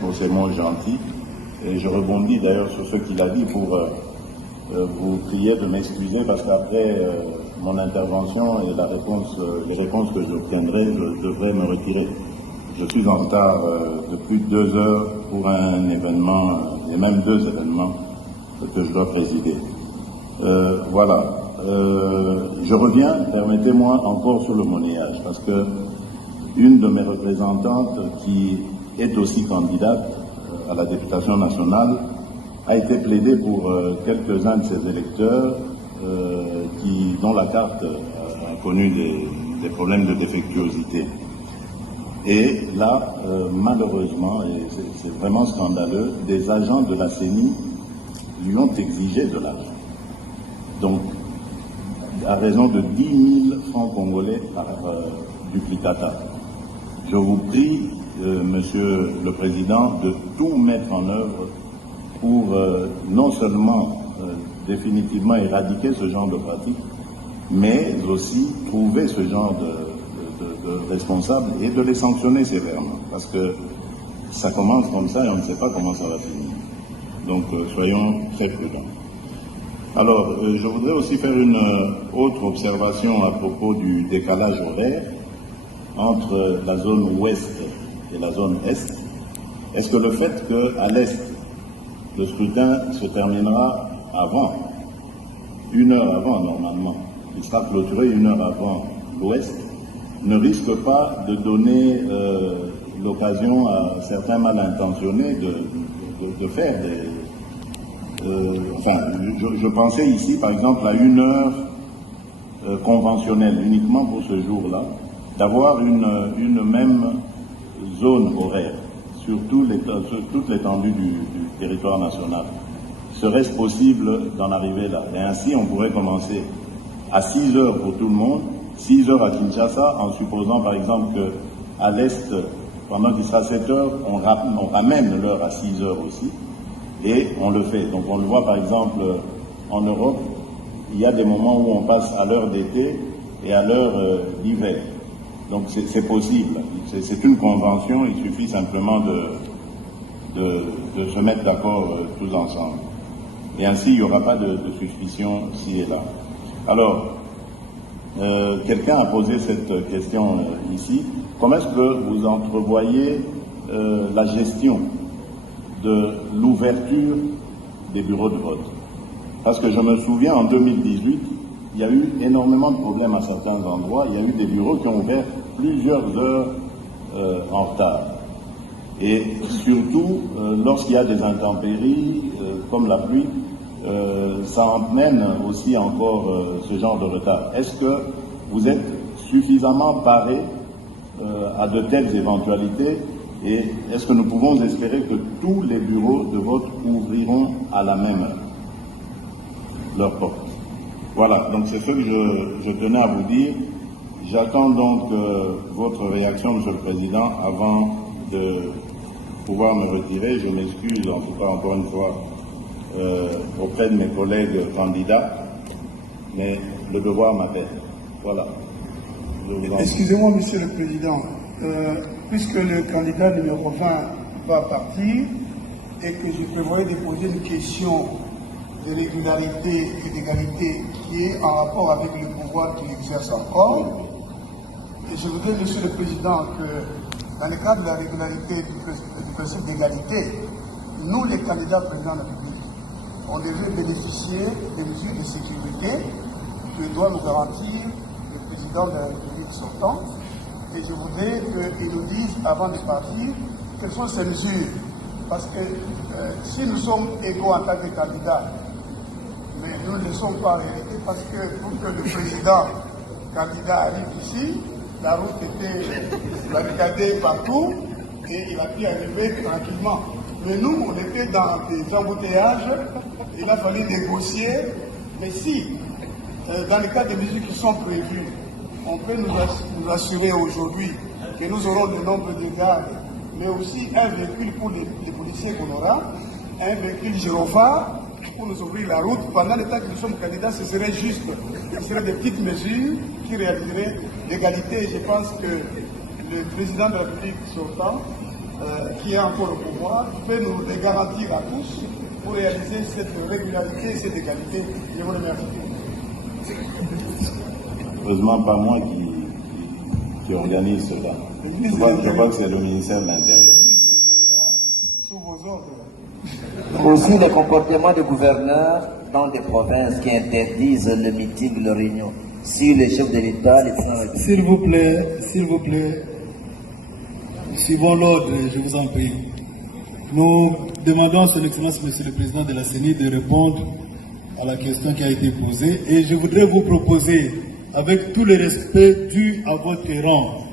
pour ces mots gentils. Et je rebondis d'ailleurs sur ce qu'il a dit pour vous prier de m'excuser parce qu'après mon intervention et les réponses que j'obtiendrai, je devrais me retirer. Je suis en retard de plus de 2 heures pour un événement, et même 2 événements que je dois présider. Voilà. Je reviens, permettez-moi, encore sur le monnayage, parce que une de mes représentantes, qui est aussi candidate à la députation nationale, a été plaidée pour quelques-uns de ses électeurs dont la carte a connu des problèmes de défectuosité. Et là, malheureusement, et c'est vraiment scandaleux, des agents de la CENI lui ont exigé de l'argent. Donc, à raison de 10 000 francs congolais par duplicata. Je vous prie, Monsieur le Président, de tout mettre en œuvre pour non seulement définitivement éradiquer ce genre de pratique, mais aussi trouver ce genre de responsables et de les sanctionner sévèrement, parce que ça commence comme ça et on ne sait pas comment ça va finir. Donc soyons très prudents. Alors, je voudrais aussi faire une autre observation à propos du décalage horaire entre la zone ouest et la zone est. Est-ce que le fait qu'à l'est, le scrutin se terminera avant, 1 heure avant normalement, il sera clôturé 1 heure avant l'ouest, ne risque pas de donner l'occasion à certains mal intentionnés de faire des... je pensais ici, par exemple, à 1 heure conventionnelle, uniquement pour ce jour-là, d'avoir une même zone horaire sur toute l'étendue du territoire national. Serait-ce possible d'en arriver là? Et ainsi, on pourrait commencer à 6 heures pour tout le monde, 6 heures à Kinshasa, en supposant par exemple qu'à l'Est, pendant qu'il sera 7 heures, on ramène l'heure à 6 heures aussi, et on le fait. Donc on le voit par exemple en Europe, il y a des moments où on passe à l'heure d'été et à l'heure d'hiver. Donc c'est possible, c'est une convention, il suffit simplement de se mettre d'accord tous ensemble. Et ainsi, il n'y aura pas de suspicion ci et là. Alors, quelqu'un a posé cette question ici. Comment est-ce que vous entrevoyez la gestion de l'ouverture des bureaux de vote? Parce que je me souviens, en 2018, il y a eu énormément de problèmes à certains endroits. Il y a eu des bureaux qui ont ouvert plusieurs heures en retard. Et surtout, lorsqu'il y a des intempéries, comme la pluie, ça emmène aussi encore ce genre de retard. Est-ce que vous êtes suffisamment paré à de telles éventualités et est-ce que nous pouvons espérer que tous les bureaux de vote ouvriront à la même heure leurs portes? Voilà, donc c'est ce que je tenais à vous dire. J'attends donc votre réaction, Monsieur le Président, avant de pouvoir me retirer. Je m'excuse en tout cas encore une fois auprès de mes collègues candidats, mais le devoir m'appelle. Voilà. Excusez-moi, Monsieur le Président, puisque le candidat numéro 20 va partir et que je prévoyais de poser une question de régularité et d'égalité qui est en rapport avec le pouvoir qu'il exerce encore, et je voudrais, Monsieur le Président, que dans le cadre de la régularité du principe d'égalité, nous, les candidats présidents de la République, on devait bénéficier des mesures de sécurité que doit nous garantir le président de la République sortant. Et je voudrais qu'il nous dise, avant de partir, quelles sont ces mesures. Parce que si nous sommes égaux en tant que candidats, mais nous ne le sommes pas en réalité, parce que pour que le président candidat arrive ici, la route était barricadée partout et il a pu arriver tranquillement. Mais nous, on était dans des embouteillages, il a fallu négocier. Mais si, dans le cas des mesures qui sont prévues, on peut nous assurer aujourd'hui que nous aurons le nombre de gardes, mais aussi un véhicule pour les policiers qu'on aura, un véhicule gyrophare pour nous ouvrir la route. Pendant le temps que nous sommes candidats, ce serait juste, ce seraient des petites mesures qui réaliseraient l'égalité. Je pense que le président de la République sortant qui a encore le pouvoir peut nous les garantir à tous pour réaliser cette régularité et cette égalité. Je vous remercie. Heureusement, pas moi qui organise cela. Je crois que c'est le ministère de l'Intérieur. Sous vos ordres. Aussi les comportements de gouverneurs dans des provinces qui interdisent le meeting, le réunion. Si les chefs de l'État, les... S'il vous plaît, suivons l'ordre, je vous en prie. Nous demandons à son Excellence, Monsieur le Président de la CENI, de répondre à la question qui a été posée. Et je voudrais vous proposer, avec tout le respect dû à votre rang,